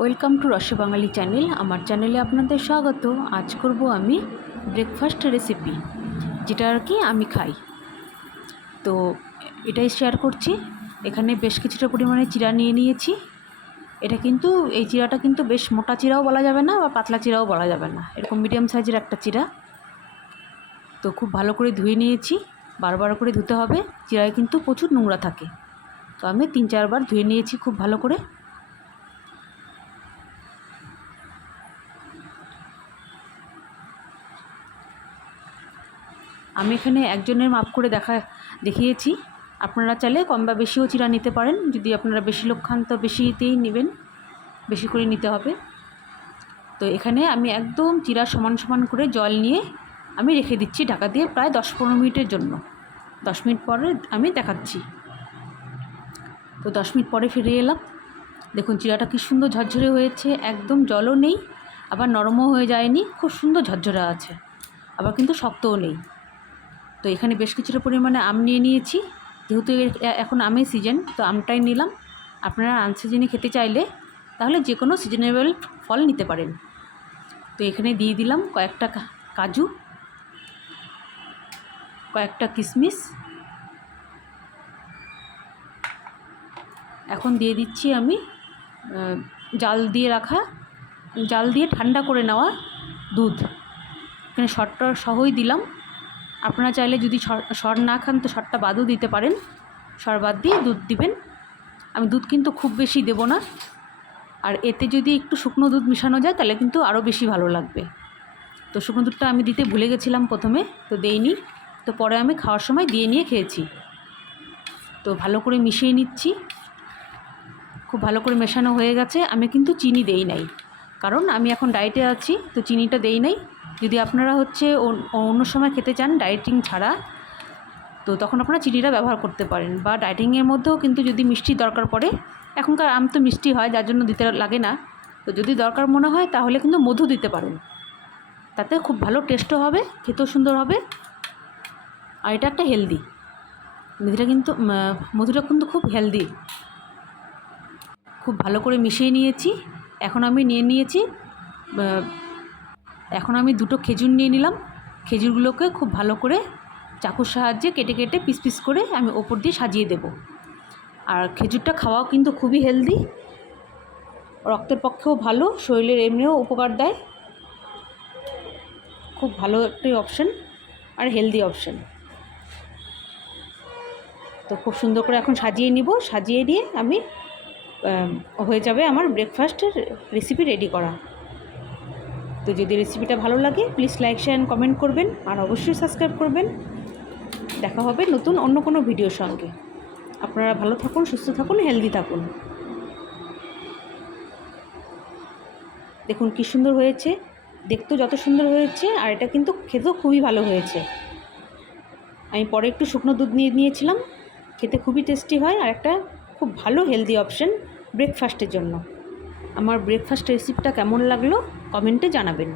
Welcome to রস বাঙালি channel. আমার চ্যানেলে আপনাদের স্বাগত। আজ করব আমি ব্রেকফাস্ট রেসিপি যেটা আর কি আমি খাই। তো এটাই শেয়ার করছি। এখানে বেশ কিছুটা পরিমাণে চিরা নিয়ে নিয়েছি। এটা কিন্তু, এই চিরাটা কিন্তু বেশ মোটা চিরাও বলা যাবে না বা পাতলা চিরাও বলা যাবে না। এরকম মিডিয়াম সাইজের একটা চিরা তো খুব ভালো করে ধুয়ে নিয়েছি। বারবার করে ধুতে হবে। চিরায় কিন্তু প্রচুর নোংরা থাকে। তো আমি তিন চারবার ধুয়ে নিয়েছি খুব ভালো করে। আমি এখানে একজনের মাপ করে দেখা, দেখিয়েছি। আপনারা চাইলে কম বা বেশিও চিরা নিতে পারেন। যদি আপনারা বেশি লোক তো বেশিতেই নেবেন। বেশি করে নিতে হবে। তো এখানে আমি একদম চিরা সমান সমান করে জল নিয়ে আমি রেখে দিচ্ছি ঢাকা দিয়ে প্রায় দশ পনেরো মিনিটের জন্য। দশ মিনিট পরে আমি দেখাচ্ছি। তো দশ মিনিট পরে ফিরে এলাম। দেখুন চিরাটা কী সুন্দর ঝরঝরে হয়েছে। একদম জলও নেই, আবার নরমও হয়ে যায়নি। খুব সুন্দর ঝরঝরা আছে। আবার কিন্তু শক্তও নেই। তো এখানে বেশ কিছুটা পরিমাণে আম নিয়ে নিয়েছি। যেহেতু এখন আমের সিজন তো আমটাই নিলাম। আপনারা আনসিজনে খেতে চাইলে তাহলে যে কোনো সিজনেবল ফল নিতে পারেন। তো এখানে দিয়ে দিলাম কয়েকটা কাজু, কয়েকটা কিশমিশ এখন দিয়ে দিচ্ছি আমি জাল দিয়ে রাখা, জাল দিয়ে ঠান্ডা করে নেওয়া দুধ। এখানে শর্টটা সহই দিলাম। আপনারা চাইলে যদি সর- না খান তো সরটা বাদও দিতে পারেন। সর বাদ দিয়ে দুধ দিবেন। আমি দুধ কিন্তু খুব বেশি দেব না। আর এতে যদি একটু শুকনো দুধ মিশানো যায় তাহলে কিন্তু আরও বেশি ভালো লাগবে। তো শুকনো দুধটা আমি দিতে ভুলে গেছিলাম প্রথমে, তো দেইনি। তো পরে আমি খাওয়ার সময় দিয়ে নিয়ে খেয়েছি। তো ভালো করে মিশিয়ে নিচ্ছি। খুব ভালো করে মেশানো হয়ে গেছে। আমি কিন্তু চিনি দেই নাই। কারণ আমি এখন ডায়েটে আছি, তো চিনিটা দেই নাই। যদি আপনারা হচ্ছে অন্য সময় খেতে চান ডায়েটিং ছাড়া, তো তখন আপনারা চিনিটা ব্যবহার করতে পারেন বা ডায়েটিংয়ের মধ্যেও কিন্তু যদি মিষ্টি দরকার পড়ে, এখনকার আম তো মিষ্টি হয়, যার জন্য দিতে লাগে না, তো যদি দরকার মনে হয় তাহলে কিন্তু মধু দিতে পারেন। তাতে খুব ভালো টেস্টও হবে, খেতেও সুন্দর হবে, আর এটা একটা হেলদি মধুটা কিন্তু মধুটা কিন্তু খুব হেলদি খুব ভালো করে মিশিয়ে নিয়েছি, এখন আমি নিয়ে নিয়েছি এখন আমি দুটো খেজুর নিয়ে নিলাম। খেজুরগুলোকে খুব ভালো করে চাকুর সাহায্যে কেটে কেটে পিস পিস করে আমি ওপর দিয়ে সাজিয়ে দেব। আর খেজুরটা খাওয়াও কিন্তু খুবই হেলদি। রক্তের পক্ষেও ভালো, শরীরের এমনিও উপকার দেয়। খুব ভালো একটি অপশন আর হেলদি অপশন তো খুব সুন্দর করে এখন সাজিয়ে নিব। সাজিয়ে নিয়ে আমি হয়ে যাবে আমার ব্রেকফাস্টের রেসিপি রেডি করা। তো যদি রেসিপিটা ভালো লাগে প্লিজ লাইক শেয়ার কমেন্ট করবেন। আর অবশ্যই সাবস্ক্রাইব করবেন। দেখা হবে নতুন অন্য কোনো ভিডিওর সঙ্গে। আপনারা ভালো থাকুন, সুস্থ থাকুন হেলদি থাকুন। দেখুন কী সুন্দর হয়েছে। দেখতেও যত সুন্দর হয়েছে, আর এটা কিন্তু খেতেও খুবই ভালো হয়েছে। আমি পরে একটু শুকনো দুধ নিয়ে নিয়েছিলাম। খেতে খুবই টেস্টি হয়, আর একটা খুব ভালো হেলদি অপশন ব্রেকফাস্টের জন্য। আমার ব্রেকফাস্ট রেসিপিটা কেমন লাগল? কমেন্টে জানাবেন।